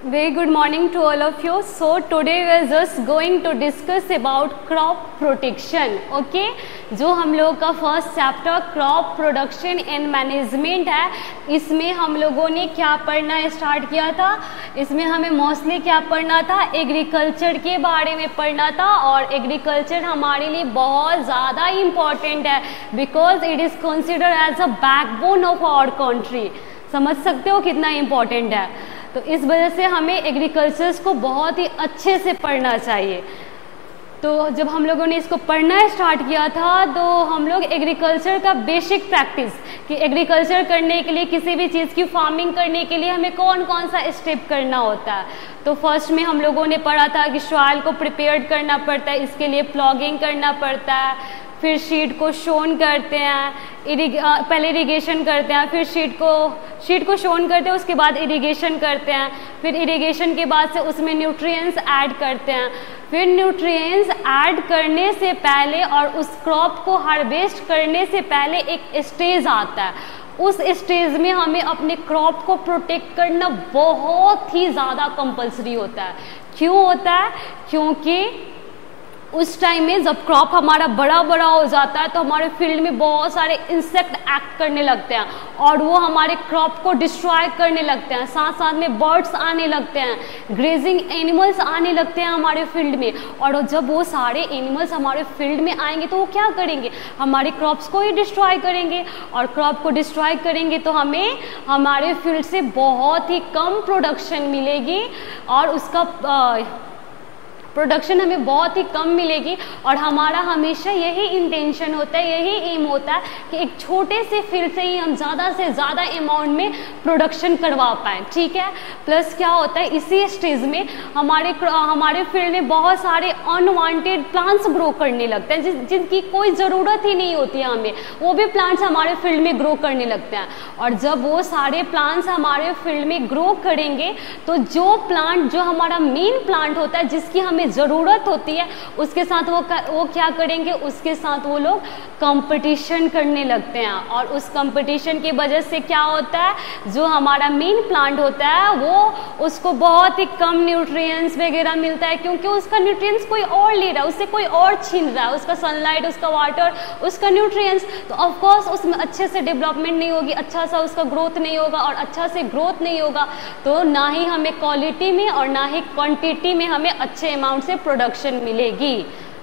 Very good morning to all of you. So today we are just going to discuss about crop protection. Okay, जो हम लोगों का first chapter crop production and management है, इसमें हम लोगों ने क्या पढ़ना स्टार्ट किया था। इसमें हमें मोस्टली क्या पढ़ना था, एग्रीकल्चर के बारे में पढ़ना था। और एग्रीकल्चर हमारे लिए बहुत ज़्यादा इम्पॉर्टेंट है because it is considered as a backbone of our country. समझ सकते हो कितना इम्पॉर्टेंट है। तो इस वजह से हमें एग्रीकल्चर्स को बहुत ही अच्छे से पढ़ना चाहिए। तो जब हम लोगों ने इसको पढ़ना स्टार्ट किया था तो हम लोग एग्रीकल्चर का बेसिक प्रैक्टिस कि एग्रीकल्चर करने के लिए, किसी भी चीज़ की फार्मिंग करने के लिए हमें कौन कौन सा स्टेप करना होता है। तो फर्स्ट में हम लोगों ने पढ़ा था कि सॉइल को प्रिपेयर करना पड़ता है, इसके लिए प्लॉगिंग करना पड़ता है, फिर सीड को सोन करते हैं, पहले इरिगेशन करते हैं, फिर सीड को सोन करते हैं, उसके बाद इरिगेशन करते हैं, फिर इरिगेशन के बाद से उसमें न्यूट्रिएंट्स ऐड करते हैं। फिर न्यूट्रिएंट्स ऐड करने से पहले और उस क्रॉप को हार्वेस्ट करने से पहले एक स्टेज आता है। उस स्टेज में हमें अपने क्रॉप को प्रोटेक्ट करना बहुत ही ज़्यादा कंपल्सरी होता है। क्यों होता है? क्योंकि उस टाइम में जब क्रॉप हमारा बड़ा बड़ा हो जाता है तो हमारे फील्ड में बहुत सारे इंसेक्ट एक्ट करने लगते हैं और वो हमारे क्रॉप को डिस्ट्रॉय करने लगते हैं। साथ साथ में बर्ड्स आने लगते हैं, ग्रेजिंग एनिमल्स आने लगते हैं हमारे फील्ड में। और जब वो सारे एनिमल्स हमारे फील्ड में आएंगे तो वो क्या करेंगे, हमारे क्रॉप्स को ही डिस्ट्रॉय करेंगे। और क्रॉप को डिस्ट्रॉय करेंगे तो हमें हमारे फील्ड से बहुत ही कम प्रोडक्शन मिलेगी और उसका प्रोडक्शन हमें बहुत ही कम मिलेगी। और हमारा हमेशा यही इंटेंशन होता है, यही एम होता है कि एक छोटे से फील्ड से ही हम ज़्यादा से ज़्यादा अमाउंट में प्रोडक्शन करवा पाएँ। ठीक है। प्लस क्या होता है, इसी स्टेज में हमारे फील्ड में बहुत सारे अनवांटेड प्लांट्स ग्रो करने लगते हैं जिनकी कोई ज़रूरत ही नहीं होती है हमें, वो भी प्लांट्स हमारे फील्ड में ग्रो करने लगते हैं। और जब वो सारे प्लांट्स हमारे फील्ड में ग्रो करेंगे तो जो हमारा मेन प्लांट होता है, जिसकी हमें ज़रूरत होती है, उसके साथ वो क्या करेंगे, उसके साथ वो लोग कंपटीशन करने लगते हैं। और उस कंपटीशन की वजह से क्या होता है, जो हमारा मेन प्लांट होता है वो उसको बहुत ही कम न्यूट्रिएंट्स वगैरह मिलता है, क्योंकि उसका न्यूट्रिएंट्स कोई और ले रहा है, उससे कोई और छीन रहा है, उसका सनलाइट, उसका वाटर, उसका न्यूट्रिएंट्स। तो ऑफकोर्स उसमें अच्छे से डेवलपमेंट नहीं होगी, अच्छा सा उसका ग्रोथ नहीं होगा। और अच्छा से ग्रोथ नहीं होगा तो ना ही हमें क्वालिटी में और ना ही क्वांटिटी में हमें अच्छे अमाउंट से प्रोडक्शन मिलेगी।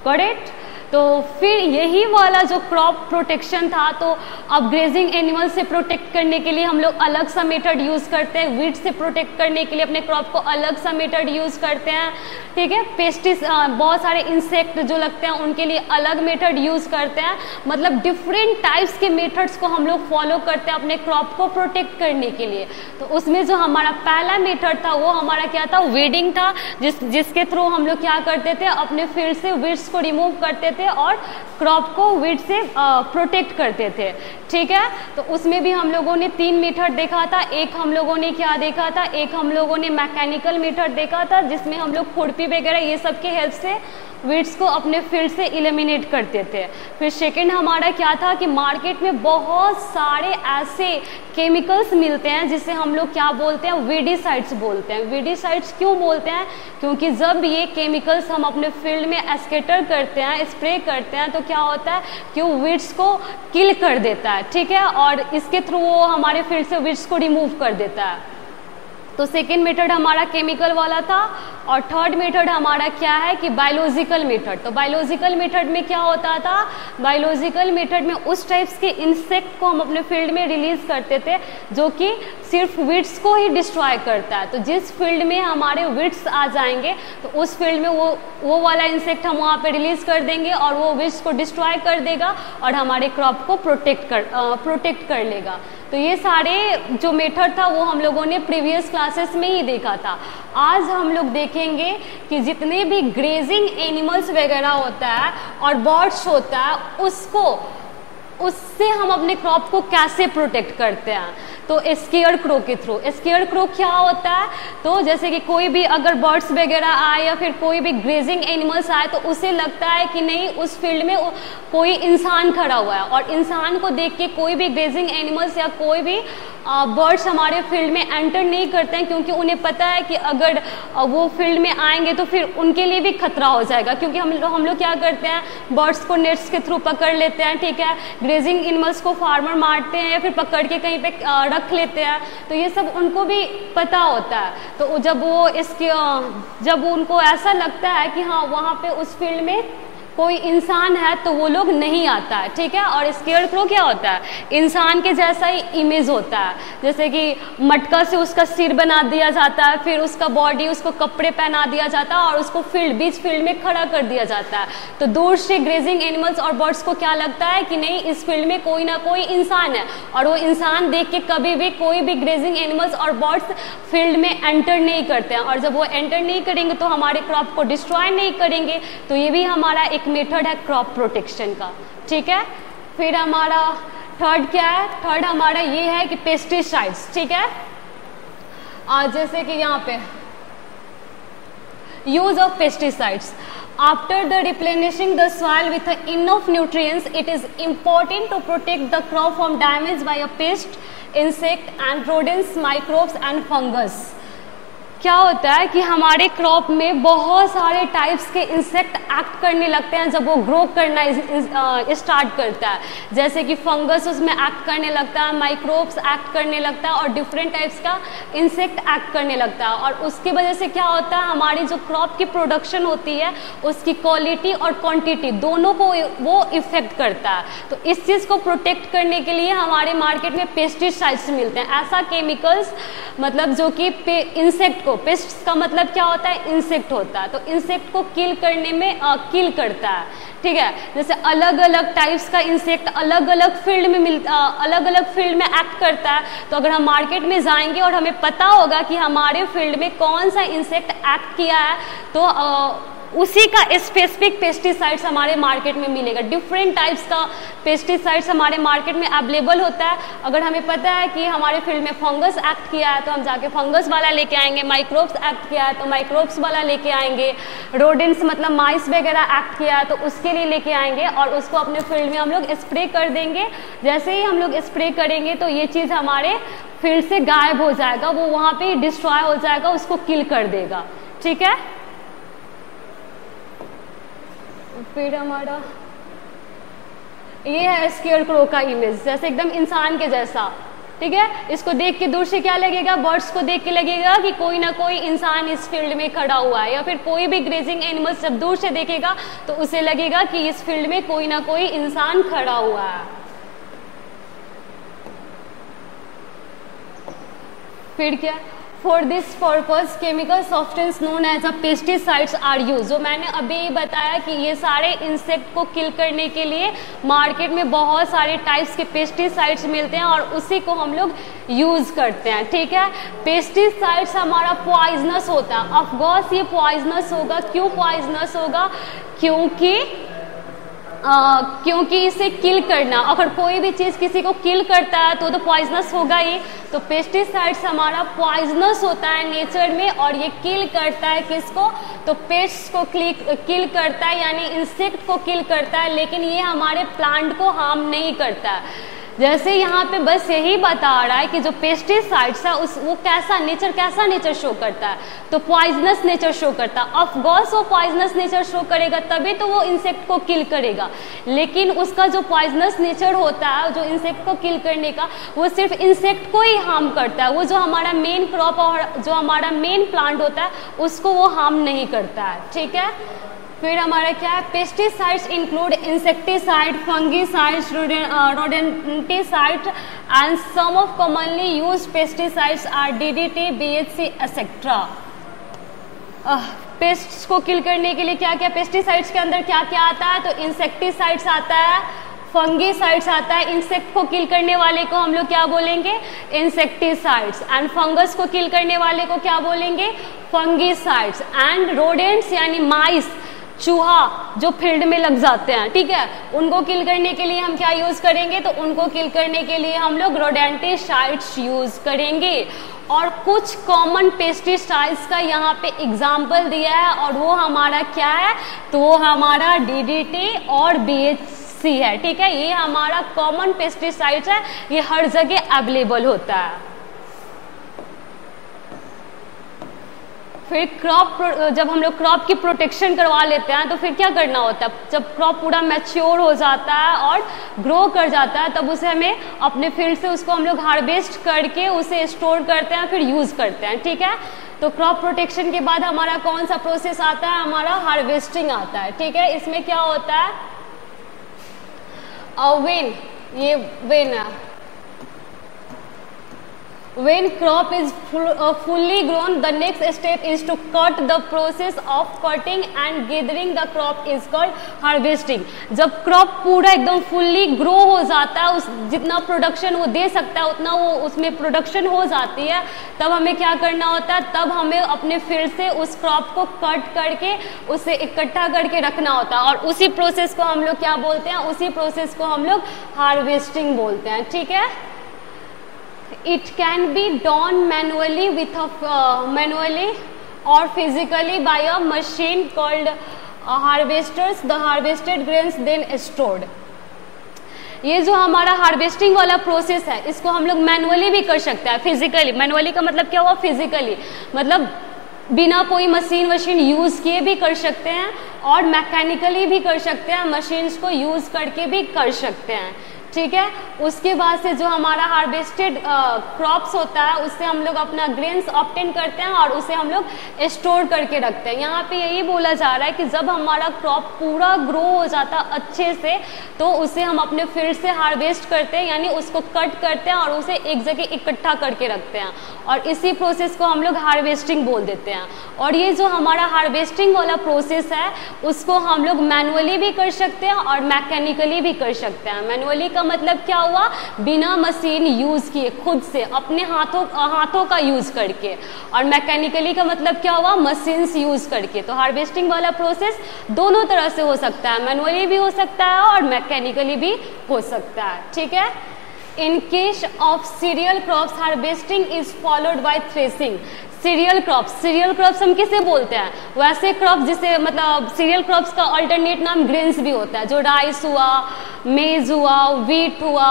करेक्ट। तो फिर यही वाला जो क्रॉप प्रोटेक्शन था, तो अब ग्रेजिंग एनिमल से प्रोटेक्ट करने के लिए हम लोग अलग सा मेथड यूज़ करते हैं, वीड से प्रोटेक्ट करने के लिए अपने क्रॉप को अलग सा मेथड यूज़ करते हैं। ठीक है। बहुत सारे इंसेक्ट जो लगते हैं उनके लिए अलग मेथड यूज़ करते हैं। मतलब डिफरेंट टाइप्स के मेथड्स को हम लोग फॉलो करते हैं अपने क्रॉप को प्रोटेक्ट करने के लिए। तो उसमें जो हमारा पहला मेथड था वो हमारा क्या था, वीडिंग था, जिसके थ्रू हम लोग क्या करते थे, अपने फील्ड से वीड्स को रिमूव करते थे और क्रॉप को वीड से प्रोटेक्ट करते थे। ठीक है। तो उसमें भी हम लोगों ने 3 मेथड देखा था। एक हम लोगों ने क्या देखा था, एक हम लोगों ने मैकेनिकल मेथड देखा था, जिसमें हम लोग खुरपी वगैरह ये सब के हेल्प से वीड्स को अपने फील्ड से एलिमिनेट करते थे। फिर सेकेंड हमारा क्या था कि मार्केट में बहुत सारे ऐसे केमिकल्स मिलते हैं जिसे हम लोग क्या बोलते हैं, वीडिसाइड्स बोलते हैं। वीडिसाइड्स क्यों बोलते हैं, क्योंकि जब ये केमिकल्स हम अपने फील्ड में एस्केटर करते हैं, स्प्रे करते हैं, तो क्या होता है कि वो वीड्स को किल कर देता है। ठीक है। और इसके थ्रू वो हमारे फील्ड से वीड्स को रिमूव कर देता है। तो सेकेंड मेथड हमारा केमिकल वाला था। और थर्ड मेथड हमारा क्या है कि बायोलॉजिकल मेथड। तो बायोलॉजिकल मेथड में क्या होता था, बायोलॉजिकल मेथड में उस टाइप्स के इंसेक्ट को हम अपने फील्ड में रिलीज करते थे जो कि सिर्फ वीड्स को ही डिस्ट्रॉय करता है। तो जिस फील्ड में हमारे वीड्स आ जाएंगे तो उस फील्ड में वो वाला इंसेक्ट हम वहाँ पे रिलीज कर देंगे और वो वीड्स को डिस्ट्रॉय कर देगा और हमारे क्रॉप को प्रोटेक्ट कर लेगा। तो ये सारे जो मेथड था वो हम लोगों ने प्रीवियस क्लासेस में ही देखा था। आज हम लोग देखेंगे कि जितने भी ग्रेजिंग एनिमल्स वगैरह होता है और बर्ड्स होता है उससे हम अपने क्रॉप को कैसे प्रोटेक्ट करते हैं। तो स्केयर क्रो के थ्रू। स्केयर क्रो क्या होता है, तो जैसे कि कोई भी अगर बर्ड्स वगैरह आए या फिर कोई भी ग्रेजिंग एनिमल्स आए तो उसे लगता है कि नहीं उस फील्ड में कोई इंसान खड़ा हुआ है और इंसान को देख के कोई भी ग्रेजिंग एनिमल्स या कोई भी बर्ड्स हमारे फील्ड में एंटर नहीं करते हैं, क्योंकि उन्हें पता है कि अगर वो फील्ड में आएंगे तो फिर उनके लिए भी खतरा हो जाएगा, क्योंकि हम लोग क्या करते हैं, बर्ड्स को नेट्स के थ्रू पकड़ लेते हैं, ठीक है, ग्रेजिंग एनिमल्स को फार्मर मारते हैं या फिर पकड़ के कहीं पे रख लेते हैं, तो ये सब उनको भी पता होता है। तो जब उनको ऐसा लगता है कि हाँ वहाँ पे उस फील्ड में कोई इंसान है तो वो लोग नहीं आता है, ठीक है। और स्केयर क्रो क्या होता है, इंसान के जैसा ही इमेज होता है, जैसे कि मटका से उसका सिर बना दिया जाता है, फिर उसका बॉडी, उसको कपड़े पहना दिया जाता है और उसको बीच फील्ड में खड़ा कर दिया जाता है। तो दूर से ग्रेजिंग एनिमल्स और बर्ड्स को क्या लगता है कि नहीं, इस फील्ड में कोई ना कोई इंसान है, और वो इंसान देख के कभी भी कोई भी ग्रेजिंग एनिमल्स और बर्ड्स फील्ड में एंटर नहीं करते हैं। और जब वो एंटर नहीं करेंगे तो हमारे क्रॉप को डिस्ट्रॉय नहीं करेंगे। तो ये भी हमारा एक मेथड है क्रॉप प्रोटेक्शन का, ठीक है। फिर हमारा थर्ड क्या है, थर्ड हमारा ये है कि पेस्टिसाइड्स, ठीक है। जैसे कि यहाँ पे use of pesticides after the replenishing the soil with enough nutrients, it is important to protect the crop from damage by a pest, insect and rodents, microbes and fungus। क्या होता है कि हमारे क्रॉप में बहुत सारे टाइप्स के insect act करने लगते हैं जब वो ग्रो करना स्टार्ट करता है, जैसे कि फंगस उसमें एक्ट करने लगता है, माइक्रोब्स एक्ट करने लगता है और डिफरेंट टाइप्स का इंसेक्ट एक्ट करने लगता है। और उसकी वजह से क्या होता है, हमारी जो क्रॉप की प्रोडक्शन होती है उसकी क्वालिटी और क्वांटिटी दोनों को वो इफेक्ट करता है। तो इस चीज़ को प्रोटेक्ट करने के लिए हमारे मार्केट में पेस्टिसाइड्स मिलते हैं, ऐसा केमिकल्स मतलब जो कि इंसेक्ट को, पेस्ट का मतलब क्या होता है, इंसेक्ट होता है, तो इंसेक्ट को किल करने में किल करता है, ठीक है। जैसे अलग अलग टाइप्स का इंसेक्ट अलग अलग फील्ड में अलग अलग फील्ड में एक्ट करता है। तो अगर हम मार्केट में जाएंगे और हमें पता होगा कि हमारे फील्ड में कौन सा इंसेक्ट एक्ट किया है, तो उसी का स्पेसिफिक पेस्टिसाइड्स हमारे मार्केट में मिलेगा। डिफरेंट टाइप्स का पेस्टिसाइड्स हमारे मार्केट में अवेलेबल होता है। अगर हमें पता है कि हमारे फील्ड में फंगस एक्ट किया है तो हम जाके फंगस वाला लेके आएंगे, माइक्रोब्स एक्ट किया है तो माइक्रोब्स वाला लेके आएंगे, रोडेंट्स मतलब माइस वगैरह एक्ट किया है तो उसके लिए लेके आएंगे और उसको अपने फील्ड में हम लोग स्प्रे कर देंगे। जैसे ही हम लोग स्प्रे करेंगे तो ये चीज़ हमारे फील्ड से गायब हो जाएगा, वो वहाँ पे डिस्ट्रॉय हो जाएगा, उसको किल कर देगा, ठीक है। फिर हमारा ये है स्केयर क्रो का इमेज, जैसे एकदम इंसान के जैसा, ठीक है। इसको देख के दूर से क्या लगेगा, बर्ड्स को देख के लगेगा कि कोई ना कोई इंसान इस फील्ड में खड़ा हुआ है, या फिर कोई भी ग्रेजिंग एनिमल्स जब दूर से देखेगा तो उसे लगेगा कि इस फील्ड में कोई ना कोई इंसान खड़ा हुआ है। फिर क्या, for this purpose chemical substance known as a pesticides are use. जो मैंने अभी बताया कि ये सारे इंसेक्ट को किल करने के लिए मार्केट में बहुत सारे टाइप्स के पेस्टिसाइड्स मिलते हैं और उसी को हम लोग यूज करते हैं, ठीक है। पेस्टिसाइड्स हमारा पॉइजनस होता है, ऑफकोर्स ये पॉइजनस होगा। क्यों पॉइजनस होगा, क्योंकि इसे किल करना, अगर कोई भी चीज़ किसी को किल करता है तो पॉइजनस होगा ही। तो पेस्टिसाइड्स हमारा पॉइजनस होता है नेचर में और ये किल करता है किसको, तो पेस्ट्स को किल करता है, यानी इंसेक्ट को किल करता है, लेकिन ये हमारे प्लांट को हार्म नहीं करता है। जैसे यहाँ पे बस यही बता रहा है कि जो पेस्टिसाइड्स है वो कैसा नेचर शो करता है, तो पॉइजनस नेचर शो करता है। ऑफ कोर्स वो पॉइजनस नेचर शो करेगा तभी तो वो इंसेक्ट को किल करेगा, लेकिन उसका जो पॉइजनस नेचर होता है जो इंसेक्ट को किल करने का, वो सिर्फ इंसेक्ट को ही हार्म करता है। वो जो हमारा मेन क्रॉप और जो हमारा मेन प्लांट होता है उसको वो हार्म नहीं करता है, ठीक है। फिर हमारा क्या है, pesticides include insecticide, fungicides, rodenticide and some of commonly used pesticides are DDT, BHC etcetera. Pests को किल करने के लिए क्या क्या पेस्टिसाइड्स के अंदर क्या क्या आता है, तो इंसेक्टिसाइड्स आता है, फंगिसाइड्स आता है, इंसेक्ट को किल करने वाले को हम लोग क्या बोलेंगे, इंसेक्टिसाइड्स, एंड फंगस को किल करने वाले को क्या बोलेंगे, फंगिसाइड्स, एंड रोडेंट्स यानी माइस, चूहा जो फील्ड में लग जाते हैं, ठीक है, उनको किल करने के लिए हम क्या यूज करेंगे, तो उनको किल करने के लिए हम लोग रोडेंटिसाइड्स यूज करेंगे। और कुछ कॉमन पेस्टिसाइड्स का यहाँ पे एग्जाम्पल दिया है और वो हमारा क्या है, तो वो हमारा डीडीटी और बीएचसी सी है, ठीक है। ये हमारा कॉमन पेस्टिसाइड है, ये हर जगह अवेलेबल होता है। फिर जब हम लोग क्रॉप की प्रोटेक्शन करवा लेते हैं तो फिर क्या करना होता है, जब क्रॉप पूरा मैच्योर हो जाता है और ग्रो कर जाता है तब उसे हमें अपने फील्ड से उसको हम लोग हार्वेस्ट करके उसे स्टोर करते हैं, फिर यूज करते हैं, ठीक है। तो क्रॉप प्रोटेक्शन के बाद हमारा कौन सा प्रोसेस आता है, हमारा हार्वेस्टिंग आता है, ठीक है। इसमें क्या होता है, ये वेन है, when crop is fully grown, the next step is to cut. The process of cutting and gathering the crop is called harvesting. जब क्रॉप पूरा एकदम फुल्ली ग्रो हो जाता है, उस जितना प्रोडक्शन वो दे सकता है उतना वो उसमें प्रोडक्शन हो जाती है, तब हमें क्या करना होता है, तब हमें अपने फील्ड से उस क्रॉप को कट करके उसे इकट्ठा करके रखना होता है, और उसी प्रोसेस को हम लोग क्या बोलते हैं, उसी प्रोसेस को हम लोग हार्वेस्टिंग बोलते हैं, ठीक है। It can be done manually or physically by a machine called harvesters. The harvested grains then stored. ये जो हमारा हार्वेस्टिंग वाला प्रोसेस है इसको हम लोग मैनुअली भी कर सकते हैं, फिजिकली। मैनुअली का मतलब क्या हुआ, फिजिकली, मतलब बिना कोई मशीन यूज किए भी कर सकते हैं, और मैकेनिकली भी कर सकते हैं, मशीन्स को यूज करके भी कर सकते हैं, ठीक है। उसके बाद से जो हमारा हार्वेस्टेड क्रॉप्स होता है उससे हम लोग अपना ग्रेन्स ऑब्टेन करते हैं और उसे हम लोग स्टोर करके रखते हैं। यहाँ पे यही बोला जा रहा है कि जब हमारा क्रॉप पूरा ग्रो हो जाता है अच्छे से तो उसे हम अपने फील्ड से हार्वेस्ट करते हैं, यानी उसको कट करते हैं और उसे एक जगह इकट्ठा करके रखते हैं, और इसी प्रोसेस को हम लोग हार्वेस्टिंग बोल देते हैं। और ये जो हमारा हार्वेस्टिंग वाला प्रोसेस है उसको हम लोग मैनुअली भी कर सकते हैं और मैकेनिकली भी कर सकते हैं। मैनुअली का मतलब क्या हुआ, बिना मशीन यूज किए, खुद से अपने हाथों का यूज करके, और मैकेनिकली का मतलब क्या हुआ, मशीन्स यूज करके। तो हार्वेस्टिंग वाला प्रोसेस दोनों तरह से हो सकता है, मैनुअली भी हो सकता है और मैकेनिकली भी हो सकता है, ठीक है। In case of cereal crops, harvesting is followed by threshing. Cereal crops हम किसे बोलते हैं, वैसे क्रॉप जिसे मतलब सीरियल क्रॉप्स का अल्टरनेट नाम ग्रेन्स भी होता है, जो राइस हुआ, मेज हुआ, व्हीट हुआ,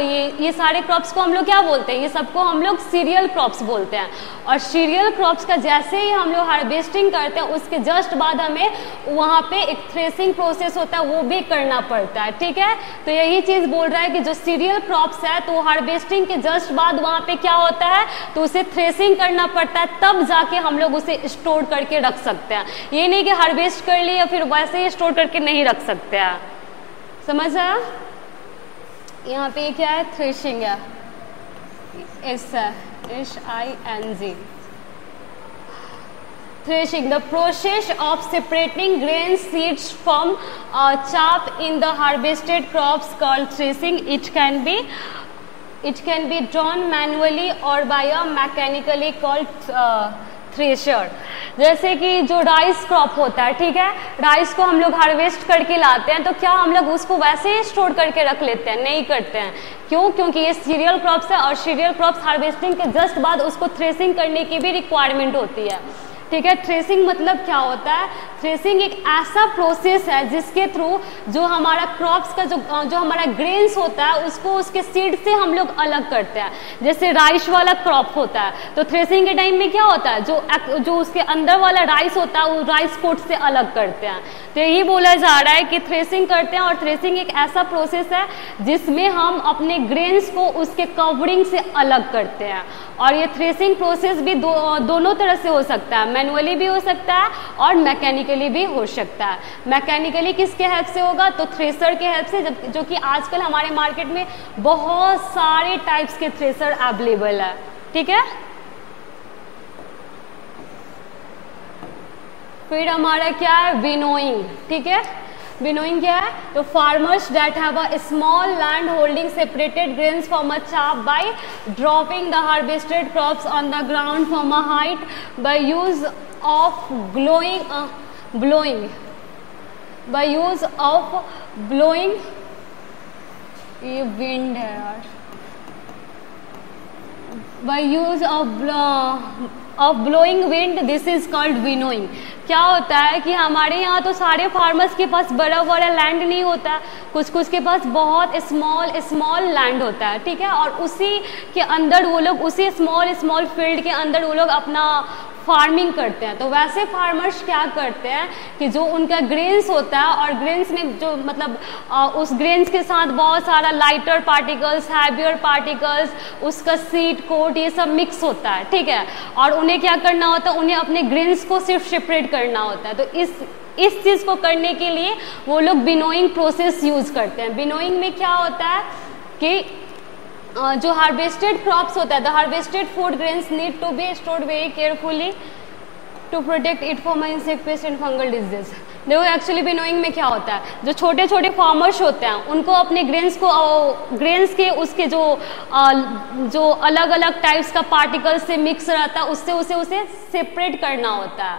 ये सारे क्रॉप्स को हम लोग क्या बोलते हैं, ये सबको हम लोग सीरियल क्रॉप्स बोलते हैं। और सीरियल क्रॉप्स का जैसे ही हम लोग हार्वेस्टिंग करते हैं उसके जस्ट बाद हमें वहाँ पे एक थ्रेसिंग प्रोसेस होता है, वो भी करना पड़ता है, ठीक है। तो यही चीज़ बोल रहा है कि जो सीरियल क्रॉप्स है तो हार्वेस्टिंग के जस्ट बाद वहाँ पे क्या होता है, तो उसे थ्रेसिंग करना पड़ता है, तब जाके हम लोग उसे स्टोर करके रख सकते हैं। ये नहीं कि हार्वेस्ट कर लिया फिर वैसे ही स्टोर करके नहीं रख सकते हैं, समझ आया। यहाँ पे क्या है, थ्रेशिंग है, SING, threshing, the process of separating grain seeds from chaff in the harvested crops called threshing. It can be done manually or by a mechanically called thresher. जैसे कि जो राइस क्रॉप होता है, ठीक है, राइस को हम लोग हार्वेस्ट करके लाते हैं, तो क्या हम लोग उसको वैसे ही स्टोर करके रख लेते हैं, नहीं करते हैं। क्यों, क्योंकि ये सीरियल क्रॉप्स है और सीरियल क्रॉप्स हार्वेस्टिंग के जस्ट बाद उसको थ्रेसिंग करने की भी रिक्वायरमेंट होती है, ठीक है। थ्रेसिंग मतलब क्या होता है, थ्रेसिंग एक ऐसा प्रोसेस है जिसके थ्रू जो हमारा क्रॉप्स का जो हमारा ग्रेन्स होता है उसको उसके सीड से हम लोग अलग करते हैं। जैसे राइस वाला क्रॉप होता है तो थ्रेसिंग के टाइम में क्या होता है, जो उसके अंदर वाला राइस होता है वो राइस कोट से अलग करते हैं। तो यही बोला जा रहा है कि थ्रेसिंग करते हैं, और थ्रेसिंग एक ऐसा प्रोसेस है जिसमें हम अपने ग्रेन्स को उसके कवरिंग से अलग करते हैं। और ये थ्रेसिंग प्रोसेस भी दोनों तरह से हो सकता है, मैनुअली भी हो सकता है और मैकेनिकली भी हो सकता है। मैकेनिकली किसके हेल्प से होगा, तो थ्रेसर के हेल्प से, जो कि आजकल हमारे मार्केट में बहुत सारे टाइप्स के थ्रेसर अवेलेबल है, ठीक है। फिर हमारा क्या है, विनोइंग, ठीक है। विनोइंग क्या है, तो farmers that have a small land holding separated grains from a chaff by dropping the harvested crops on the ground from a height by use of blowing, ये विंड है यार, by use of blowing wind, this is called winnowing। क्या होता है कि हमारे यहाँ तो सारे फार्मर्स के पास बड़ा बड़ा लैंड नहीं होता है, कुछ कुछ के पास बहुत स्मॉल लैंड होता है, ठीक है, और उसी के अंदर वो लोग उसी स्मॉल फील्ड के अंदर वो लोग अपना फार्मिंग करते हैं। तो वैसे फार्मर्स क्या करते हैं कि जो उनका ग्रेन्स होता है, और ग्रेन्स में जो मतलब उस ग्रेन्स के साथ बहुत सारा लाइटर पार्टिकल्स, हैवियर पार्टिकल्स, उसका सीड कोट, ये सब मिक्स होता है, ठीक है, और उन्हें क्या करना होता है, उन्हें अपने ग्रेन्स को सिर्फ सेपरेट करना होता है। तो इस चीज़ को करने के लिए वो लोग विनोइंग प्रोसेस यूज़ करते हैं। विनोइंग में क्या होता है कि जो हार्वेस्टेड क्रॉप्स होता है, the harvested food grains need to be stored very carefully to protect it from insect pest and fungal disease. देखो एक्चुअली विनोइंग में क्या होता है, जो छोटे छोटे फार्मर्स होते हैं उनको अपने ग्रेन्स के उसके जो अलग अलग टाइप्स का पार्टिकल्स से मिक्स रहता है, उससे उसे सेपरेट करना होता है।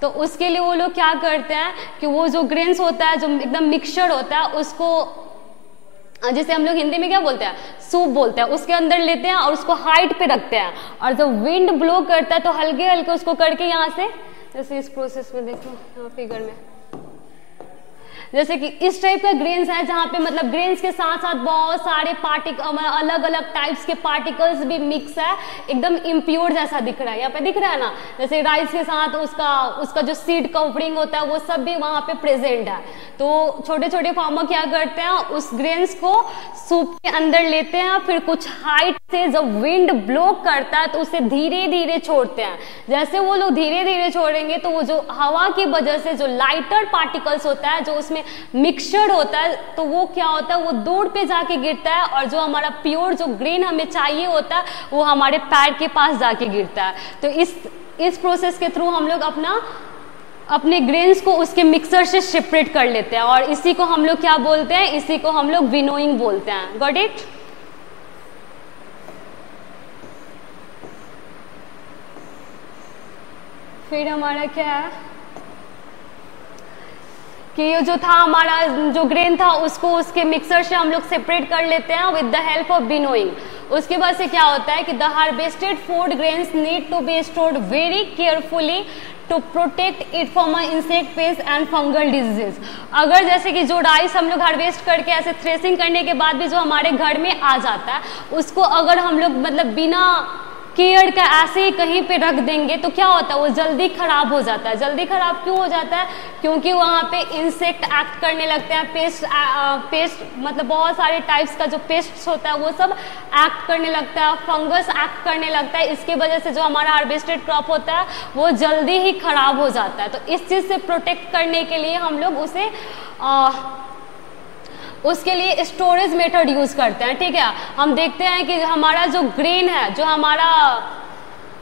तो उसके लिए वो लोग क्या करते हैं कि वो जो ग्रेन्स होता है, जो एकदम मिक्सचर होता है, उसको जिसे हम लोग हिंदी में क्या बोलते हैं, सूप बोलते हैं, उसके अंदर लेते हैं और उसको हाइट पे रखते हैं, और जब विंड ब्लो करता है तो हल्के हल्के उसको करके यहाँ से, जैसे इस प्रोसेस में देखो यहाँ फिगर में, जैसे कि इस टाइप का ग्रेन्स है जहाँ पे मतलब ग्रेन्स के साथ साथ बहुत सारे अलग अलग टाइप्स के पार्टिकल्स भी मिक्स है, एकदम इम्प्योर जैसा दिख रहा है, यहाँ पे दिख रहा है ना, जैसे राइस के साथ उसका जो सीड कवरिंग होता है वो सब भी वहाँ पे प्रेजेंट है। तो छोटे छोटे फार्मर क्या करते हैं, उस ग्रेन्स को सूप के अंदर लेते हैं, फिर कुछ हाइट से जब विंड ब्लो करता है तो उसे धीरे धीरे छोड़ते हैं। जैसे वो लोग धीरे धीरे छोड़ेंगे तो वो जो हवा की वजह से जो लाइटर पार्टिकल्स होता है, जो उसमें मिक्सचर होता है, तो वो क्या होता है, वो दूर पे जाके गिरता है, और जो हमारा प्योर जो ग्रेन हमें चाहिए होता है वो हमारे पैर के पास जाके गिरता है। तो इस प्रोसेस के थ्रू हम लोग अपने ग्रेन्स को उसके मिक्सर से सेपरेट कर लेते हैं, और इसी को हम लोग क्या बोलते हैं, इसी को हम लोग विनोइंग बोलते हैं। Got it? फिर हमारा क्या है कि ये जो था हमारा जो ग्रेन था उसको उसके मिक्सर से हम लोग सेपरेट कर लेते हैं with the help of winnowing. उसके बाद से क्या होता है कि the harvested food grains need to be stored very carefully to protect it from insect pest and fungal disease. अगर जैसे कि जो राइस हम लोग हार्वेस्ट करके ऐसे थ्रेसिंग करने के बाद भी जो हमारे घर में आ जाता है, उसको अगर हम लोग मतलब बिना केयर का ऐसे ही कहीं पे रख देंगे तो क्या होता है, वो जल्दी खराब हो जाता है। जल्दी खराब क्यों हो जाता है? क्योंकि वहाँ पे इंसेक्ट एक्ट करने लगते हैं, पेस्ट मतलब बहुत सारे टाइप्स का जो पेस्ट होता है वो सब एक्ट करने लगता है, फंगस एक्ट करने लगता है। इसके वजह से जो हमारा हार्वेस्टेड क्रॉप होता है वो जल्दी ही खराब हो जाता है। तो इस चीज़ से प्रोटेक्ट करने के लिए हम लोग उसके लिए स्टोरेज मेथड यूज करते हैं। ठीक है, हम देखते हैं कि हमारा जो ग्रेन है, जो हमारा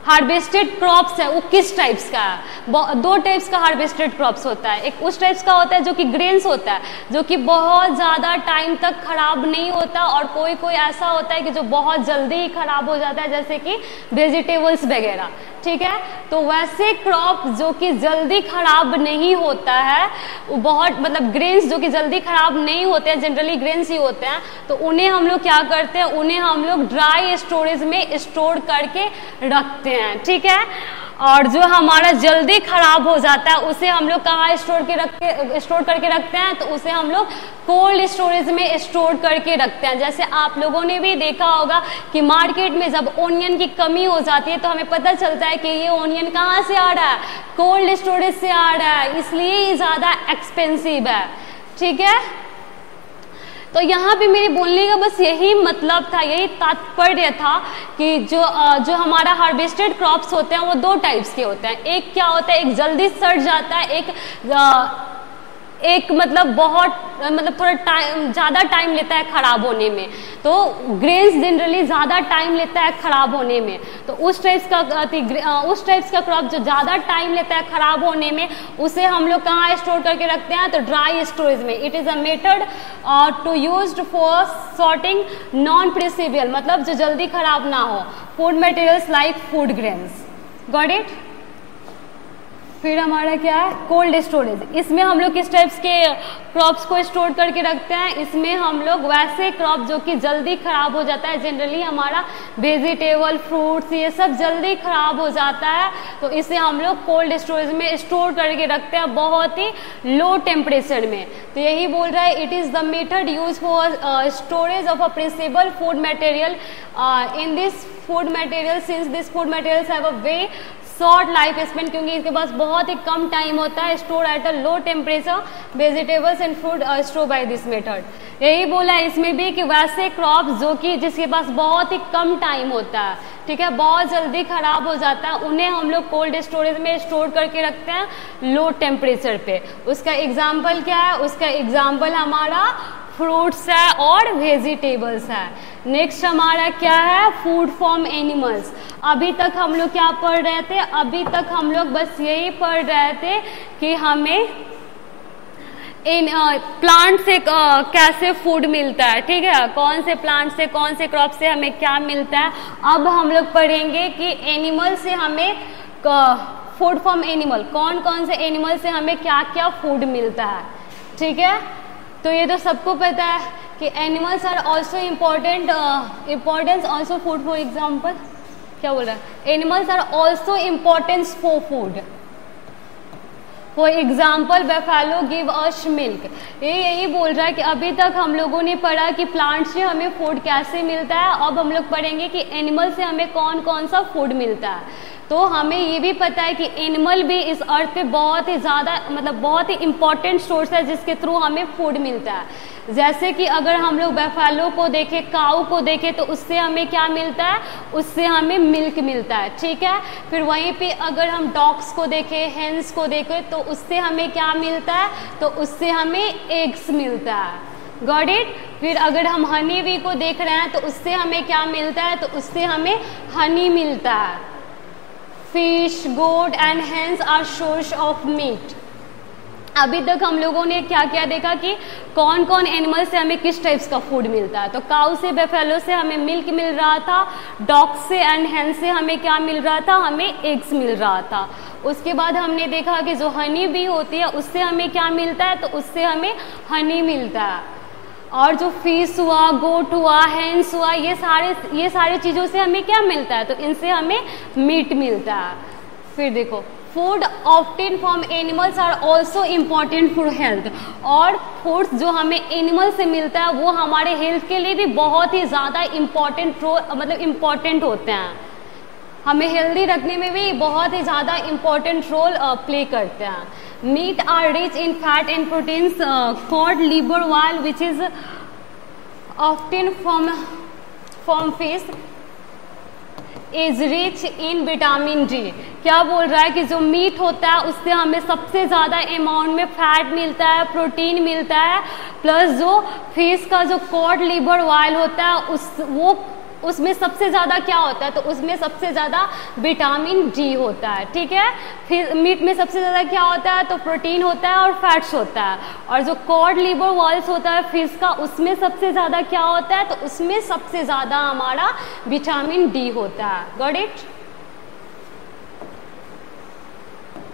हार्वेस्टेड क्रॉप्स है वो किस टाइप्स का है। दो टाइप्स का हार्वेस्टेड क्रॉप्स होता है। एक उस टाइप्स का होता है जो कि ग्रेन्स होता है, जो कि बहुत ज़्यादा टाइम तक खराब नहीं होता, और कोई कोई ऐसा होता है कि जो बहुत जल्दी ही खराब हो जाता है, जैसे कि वेजिटेबल्स वगैरह। ठीक है, तो वैसे क्रॉप जो कि जल्दी खराब नहीं होता है, वो बहुत मतलब ग्रेन्स जो कि जल्दी खराब नहीं होते हैं, जनरली ग्रेन्स ही होते हैं, तो उन्हें हम लोग क्या करते हैं, उन्हें हम लोग ड्राई स्टोरेज में स्टोर करके रखते हैं। ठीक है, और जो हमारा जल्दी खराब हो जाता है उसे हम लोग कहाँ स्टोर करके रखते हैं, तो उसे हम लोग कोल्ड स्टोरेज में स्टोर करके रखते हैं। जैसे आप लोगों ने भी देखा होगा कि मार्केट में जब ओनियन की कमी हो जाती है तो हमें पता चलता है कि ये ओनियन कहाँ से आ रहा है, कोल्ड स्टोरेज से आ रहा है, इसलिए ये ज़्यादा एक्सपेंसिव है। ठीक है, तो यहाँ पे मेरे बोलने का बस यही मतलब था, यही तात्पर्य था कि जो हमारा हार्वेस्टेड क्रॉप्स होते हैं वो दो टाइप्स के होते हैं। एक क्या होता है, एक जल्दी सड़ जाता है, एक मतलब बहुत मतलब थोड़ा ज़्यादा टाइम लेता है खराब होने में। तो ग्रेन्स जनरली ज़्यादा टाइम लेता है खराब होने में, तो उस टाइप्स का क्रॉप जो ज़्यादा टाइम लेता है खराब होने में, उसे हम लोग कहाँ स्टोर करके रखते हैं, तो ड्राई स्टोरेज में। It is a method to used for sorting non perishable, मतलब जो जल्दी खराब ना हो, food materials like food grains. Got it? फिर हमारा क्या है, कोल्ड स्टोरेज। इसमें हम लोग किस टाइप्स के क्रॉप्स को स्टोर करके रखते हैं, इसमें हम लोग वैसे क्रॉप जो कि जल्दी खराब हो जाता है, जनरली हमारा वेजिटेबल फ्रूट्स ये सब जल्दी खराब हो जाता है, तो इसे हम लोग कोल्ड स्टोरेज में स्टोर करके रखते हैं बहुत ही लो टेम्परेचर में। तो यही बोल रहा है, it is the method use for storage of a perishable food material in this food material since this food materials have a very short life span, क्योंकि इसके पास बहुत ही कम टाइम होता है, store at a low temperature vegetables and fruit store by this method. यही बोला है इसमें भी कि वैसे क्रॉप जो कि जिसके पास बहुत ही कम टाइम होता है, ठीक है, बहुत जल्दी खराब हो जाता है, उन्हें हम लोग कोल्ड स्टोरेज में स्टोर करके रखते हैं लो टेम्परेचर पे। उसका एग्जाम्पल क्या है, उसका एग्जाम्पल हमारा फ्रूट्स है और वेजिटेबल्स है। नेक्स्ट हमारा क्या है, फूड फ्रॉम एनिमल्स। अभी तक हम लोग क्या पढ़ रहे थे, अभी तक हम लोग बस यही पढ़ रहे थे कि हमें इन प्लांट से कैसे फूड मिलता है, ठीक है, कौन से प्लांट से कौन से क्रॉप से हमें क्या मिलता है। अब हम लोग पढ़ेंगे कि एनिमल से हमें फूड फ्रॉम एनिमल, कौन कौन से एनिमल से हमें क्या क्या फूड मिलता है, ठीक है। तो ये तो सबको पता है कि animals are also important, importance also food, for example क्या बोल रहा है, animals are also importance for food, for example buffalo give us milk. ये यही बोल रहा है कि अभी तक हम लोगों ने पढ़ा कि प्लांट से हमें फूड कैसे मिलता है, अब हम लोग पढ़ेंगे कि एनिमल से हमें कौन कौन सा फूड मिलता है। तो हमें ये भी पता है कि एनिमल भी इस अर्थ पे बहुत ही ज़्यादा मतलब बहुत ही इम्पॉर्टेंट सोर्स है जिसके थ्रू हमें फूड मिलता है। जैसे कि अगर हम लोग बफेलो को देखें, काऊ को देखें, तो उससे हमें क्या मिलता है, उससे हमें मिल्क मिलता है, ठीक है। फिर वहीं पे अगर हम डॉग्स को देखें, हेन्स को देखें, तो उससे हमें क्या मिलता है, तो उससे हमें एग्स मिलता है, गॉट इट। फिर अगर हम हनी बी को देख रहे हैं तो उससे हमें क्या मिलता है, तो उससे हमें हनी मिलता है। Fish, goat and hens are source of meat. अभी तक हम लोगों ने क्या क्या देखा कि कौन कौन एनिमल से हमें किस टाइप्स का फूड मिलता है। तो काऊ से, बफेलो से हमें मिल्क मिल रहा था, डॉग से एंड हेन से हमें क्या मिल रहा था, हमें एग्स मिल रहा था। उसके बाद हमने देखा कि जो हनी बी होती है उससे हमें क्या मिलता है, तो उससे हमें हनी मिलता है। और जो फिश हुआ, गोट हुआ, हेन्स हुआ, ये सारे चीज़ों से हमें क्या मिलता है, तो इनसे हमें मीट मिलता है। फिर देखो, food often from animals are also important for health. और फूड्स जो हमें एनिमल से मिलता है वो हमारे हेल्थ के लिए भी बहुत ही ज़्यादा इम्पॉर्टेंट इम्पॉर्टेंट होते हैं, हमें हेल्दी रखने में भी बहुत ही ज़्यादा इम्पॉर्टेंट रोल प्ले करते हैं। Meat are rich in fat and proteins, cod, liver, oil which is often from fish is rich in vitamin D. क्या बोल रहा है कि जो मीट होता है उससे हमें सबसे ज़्यादा अमाउंट में फैट मिलता है, प्रोटीन मिलता है, प्लस जो फिश का जो कॉड, लिवर, वाल होता है उसमें सबसे ज़्यादा क्या होता है, तो उसमें सबसे ज़्यादा विटामिन डी होता है, ठीक है। फिर मीट में सबसे ज़्यादा क्या होता है, तो प्रोटीन होता है और फैट्स होता है। और जो कॉड, लिवर, वाल्स होता है फिश का, उसमें सबसे ज़्यादा क्या होता है, तो उसमें सबसे ज़्यादा हमारा विटामिन डी होता है, गॉट इट।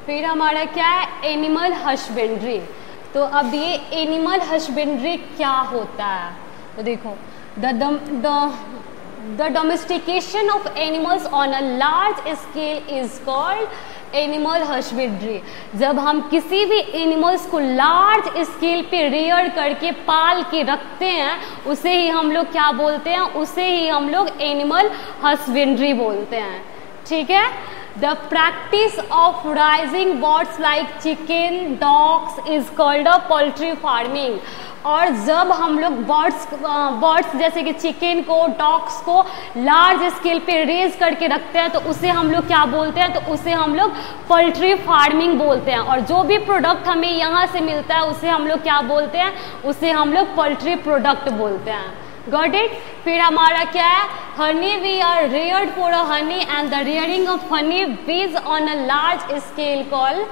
फिर हमारा क्या है, एनिमल हस्बेंड्री। तो अब ये एनिमल हस्बेंड्री क्या होता है, तो देखो, The domestication of animals on a large scale is called animal husbandry। जब हम किसी भी एनिमल्स को लार्ज स्केल पे रेयर करके पाल के रखते हैं, उसे ही हम लोग क्या बोलते हैं, उसे ही हम लोग एनिमल हस्बेंड्री बोलते हैं, ठीक है। The practice of raising birds like chicken, dogs is called a poultry farming। और जब हम लोग बर्ड्स जैसे कि चिकन को, डॉग्स को लार्ज स्केल पे रेज करके रखते हैं, तो उसे हम लोग क्या बोलते हैं, तो उसे हम लोग पोल्ट्री फार्मिंग बोलते हैं। और जो भी प्रोडक्ट हमें यहाँ से मिलता है उसे हम लोग क्या बोलते हैं, उसे हम लोग पोल्ट्री प्रोडक्ट बोलते हैं, गॉट इट। फिर हमारा क्या है, honey we are reared for a honey and the rearing of honey bees on a large scale call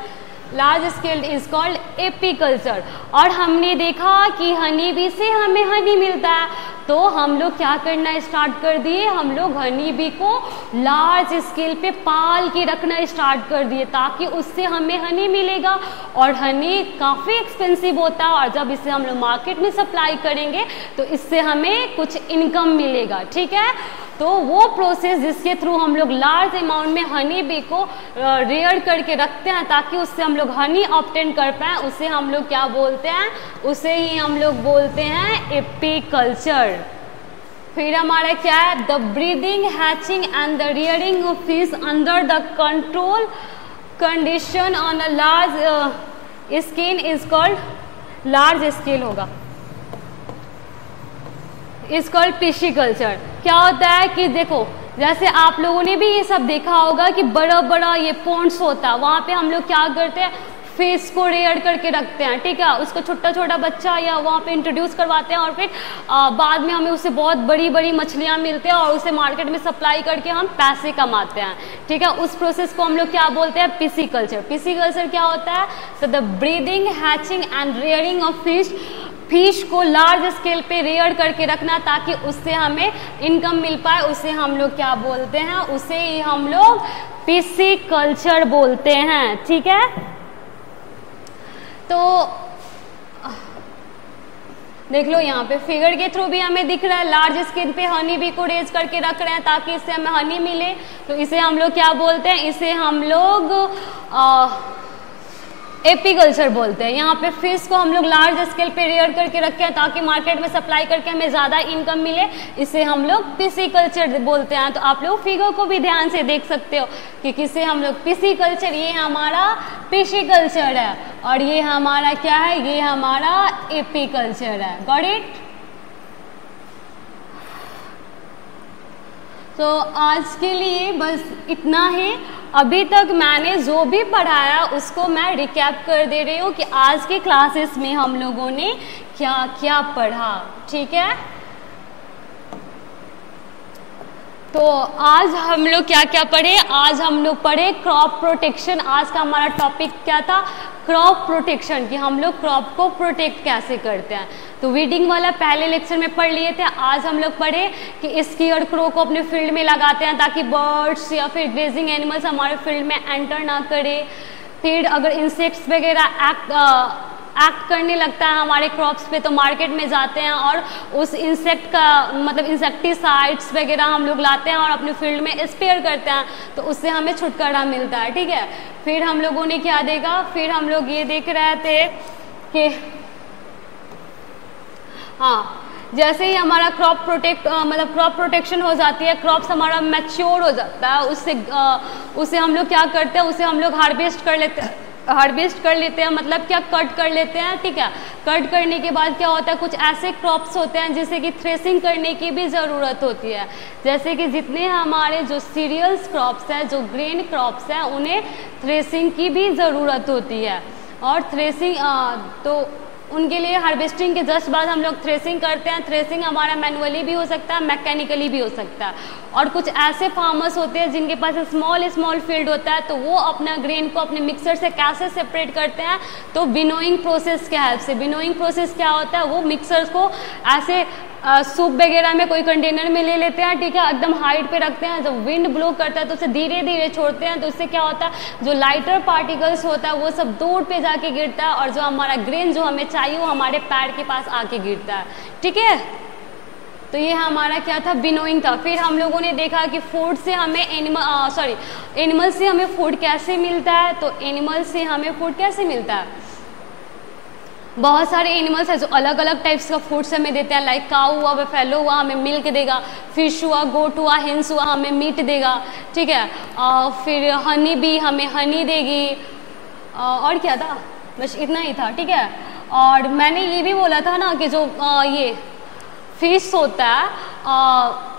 large scale is called apiculture. और हमने देखा कि हनी बी से हमें हनी मिलता है, तो हम लोग क्या करना स्टार्ट कर दिए, हम लोग हनी बी को लार्ज स्केल पे पाल के रखना स्टार्ट कर दिए, ताकि उससे हमें हनी मिलेगा। और हनी काफ़ी एक्सपेंसिव होता है, और जब इसे हम लोग मार्केट में सप्लाई करेंगे तो इससे हमें कुछ इनकम मिलेगा, ठीक है। तो वो प्रोसेस जिसके थ्रू हम लोग लार्ज अमाउंट में हनी बी को रेयर करके रखते हैं ताकि उससे हम लोग हनी ऑब्टेन कर पाएँ, उसे हम लोग क्या बोलते हैं, उसे ही हम लोग बोलते हैं एपीकल्चर। फिर हमारा क्या है, the breeding, hatching and the rearing of fish under the control condition on a large scale is called, large scale होगा, इज कॉल्ड पिशीकल्चर। क्या होता है कि देखो, जैसे आप लोगों ने भी ये सब देखा होगा कि बड़ा बड़ा ये पॉन्ड्स होता है, वहाँ पे हम लोग क्या करते हैं, फिश को रेयर करके रखते हैं, ठीक है। उसको छोटा छोटा बच्चा या वहाँ पे इंट्रोड्यूस करवाते हैं, और फिर बाद में हमें उससे बहुत बड़ी बड़ी मछलियाँ मिलती हैं, और उसे मार्केट में सप्लाई करके हम पैसे कमाते हैं, ठीक है। उस प्रोसेस को हम लोग क्या बोलते हैं, पिशीकल्चर। पिशीकल्चर क्या होता है, तो the breeding, hatching and rearing of fish को लार्ज स्केल पे रेयर करके रखना ताकि उससे हमें इनकम मिल पाए, उसे हम लोग क्या बोलते हैं, उसे ही हम लोग पिशीकल्चर बोलते हैं, ठीक है। तो देख लो यहाँ पे फिगर के थ्रू भी हमें दिख रहा है, लार्ज स्केल पे हनी बी को रेज करके रख रहे हैं ताकि इससे हमें हनी मिले, तो इसे हम लोग क्या बोलते हैं, इसे हम लोग एपीकल्चर बोलते हैं। यहाँ पे फिश को हम लोग लार्ज स्केल पे रेयर करके रखे हैं ताकि मार्केट में सप्लाई करके हमें ज़्यादा इनकम मिले, इसे हम लोग पिशीकल्चर बोलते हैं। तो आप लोग फिगर को भी ध्यान से देख सकते हो कि किसे हम लोग पिशीकल्चर, ये हमारा पिशीकल्चर है, और ये हमारा क्या है, ये हमारा एपीकल्चर है। Got it? तो आज के लिए बस इतना ही। अभी तक मैंने जो भी पढ़ाया उसको मैं रिकैप कर दे रही हूँ कि आज के क्लासेस में हम लोगों ने क्या क्या पढ़ा, ठीक है। तो आज हम लोग क्या क्या पढ़े, आज हम लोग पढ़े क्रॉप प्रोटेक्शन। आज का हमारा टॉपिक क्या था, क्रॉप प्रोटेक्शन, कि हम लोग क्रॉप को प्रोटेक्ट कैसे करते हैं। तो वीडिंग वाला पहले लेक्चर में पढ़ लिए थे। आज हम लोग पढ़े कि स्केयर क्रो को अपने फील्ड में लगाते हैं ताकि बर्ड्स या फिर ग्रेजिंग एनिमल्स हमारे फील्ड में एंटर ना करे। फिर अगर इंसेक्ट्स वगैरह एक्ट करने लगता है हमारे क्रॉप्स पे तो मार्केट में जाते हैं और उस इंसेक्ट का मतलब इंसेक्टिसाइड्स वगैरह हम लोग लाते हैं और अपने फील्ड में स्प्रे करते हैं, तो उससे हमें छुटकारा मिलता है, ठीक है। फिर हम लोगों ने क्या देखा, फिर हम लोग ये देख रहे थे कि हाँ, जैसे ही हमारा क्रॉप प्रोटेक्शन हो जाती है, क्रॉप्स हमारा मैच्योर हो जाता है, उससे हम लोग क्या करते हैं, उसे हम लोग हार्वेस्ट कर लेते हैं, मतलब क्या, कट कर लेते हैं, ठीक है। कट करने के बाद क्या होता है, कुछ ऐसे क्रॉप्स होते हैं जिसे कि थ्रेसिंग करने की भी ज़रूरत होती है। जैसे कि जितने हमारे जो सीरियल्स क्रॉप्स हैं, जो ग्रेन क्रॉप्स हैं, उन्हें थ्रेसिंग की भी ज़रूरत होती है। और थ्रेसिंग तो उनके लिए हार्वेस्टिंग के जस्ट बाद हम लोग थ्रेसिंग करते हैं। थ्रेसिंग हमारा मैनुअली भी हो सकता है, मैकेनिकली भी हो सकता है। और कुछ ऐसे फार्मर्स होते हैं जिनके पास स्मॉल फील्ड होता है, तो वो अपना ग्रेन को अपने मिक्सर से कैसे सेपरेट करते हैं, तो विनोइंग प्रोसेस के हेल्प से। विनोइंग प्रोसेस क्या होता है, वो मिक्सर्स को ऐसे सूप वगैरह में कोई कंटेनर में ले लेते हैं, ठीक है, एकदम हाइट पे रखते हैं। जब विंड ब्लो करता है तो उसे धीरे धीरे छोड़ते हैं, तो उससे क्या होता है, जो लाइटर पार्टिकल्स होता है वो सब दूर पे जाके गिरता है, और जो हमारा ग्रेन जो हमें चाहिए वो हमारे पैर के पास आके गिरता है, ठीक है। तो ये हमारा क्या था, विनोइंग था। फिर हम लोगों ने देखा कि फूड से हमें एनिमल से हमें फूड कैसे मिलता है। तो एनिमल से हमें फूड कैसे मिलता है, बहुत सारे एनिमल्स हैं जो अलग अलग टाइप्स का फूड्स हमें देते हैं, लाइक काऊ हुआ, बफेलो हुआ, हमें मिल्क देगा। फिश हुआ, गोट हुआ, हेंस हुआ, हमें मीट देगा, ठीक है। फिर हनी भी हमें हनी देगी। और क्या था, बस इतना ही था, ठीक है। और मैंने ये भी बोला था ना कि जो ये फिश होता है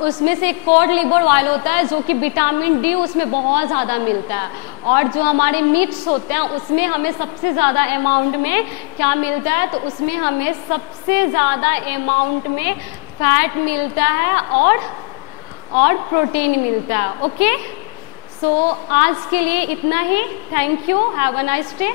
उसमें से एक कॉड लिवर ऑयल होता है जो कि विटामिन डी उसमें बहुत ज़्यादा मिलता है। और जो हमारे मीट्स होते हैं उसमें हमें सबसे ज़्यादा अमाउंट में क्या मिलता है, तो उसमें हमें सबसे ज़्यादा अमाउंट में फैट मिलता है और प्रोटीन मिलता है। ओके, सो आज के लिए इतना ही। Thank you, have a nice day.